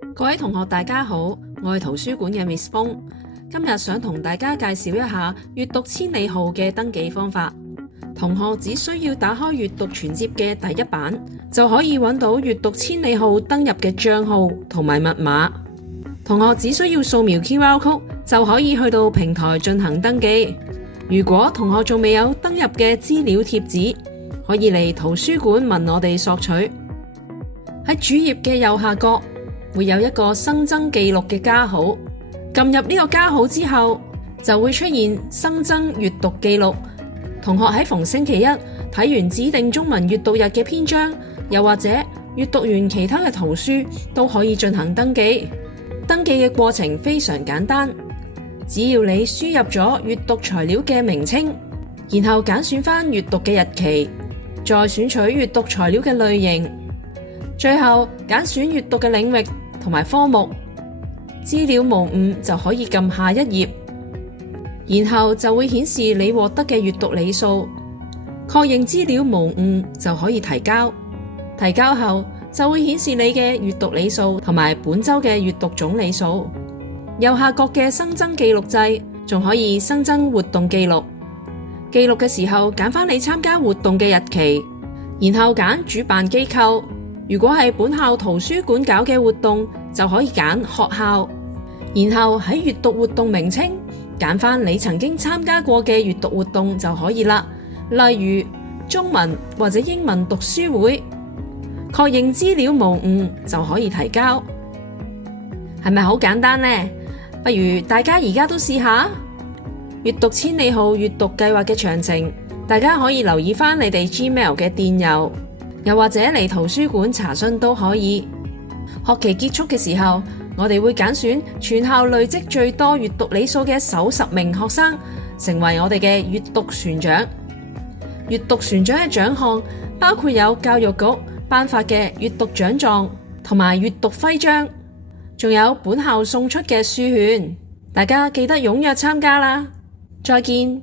各位同學大家好，我係圖書館嘅 Miss 風，今日想同大家介紹一下閱讀千里號嘅登記方法。同學只需要打開閱讀全摺嘅第一版，就可以揾到閱讀千里號登入嘅帳號同埋密碼。同學只需要掃描 QR Code 就可以去到平台進行登記。如果同學仲未有登入嘅資料貼紙，可以嚟圖書館問我哋索取。喺主頁嘅右下角會有一個新增記錄嘅加號，撳入呢個加號之後，就會出現新增閱讀記錄。同學喺逢星期一睇完指定中文閱讀日嘅篇章，又或者閱讀完其他嘅圖書，都可以進行登記。登記嘅過程非常簡單，只要你輸入咗閱讀材料嘅名稱，然後揀選返閱讀嘅日期，再選取閱讀材料嘅類型，最後揀選閱讀嘅領域同埋科目，資料無誤就可以撳下一頁，然後就會顯示你獲得嘅閱讀理數，確認資料無誤就可以提交。提交後就會顯示你嘅閱讀理數同埋本周嘅閱讀總理數。右下角嘅新增記錄掣仲可以新增活動記錄，記錄嘅時候揀返你參加活動嘅日期，然後揀主辦機構。如果係本校圖書館搞嘅活動，就可以揀學校，然後喺閱讀活動名稱揀返你曾經參加過嘅閱讀活動就可以啦。例如中文或者英文讀書會，確認資料無誤就可以提交。係咪好簡單呢？不如大家而家都試下。閱讀千里號閱讀計劃嘅詳情，大家可以留意返你哋 Gmail 嘅電郵，又或者嚟圖書館查詢都可以。學期結束嘅時候，我哋會揀選全校累積最多閱讀理數嘅首10名學生，成為我哋嘅閱讀船長。閱讀船長嘅獎項包括有教育局頒發嘅閱讀獎狀同埋閱讀徽章，仲有本校送出嘅書券。大家記得踴躍參加啦！再見。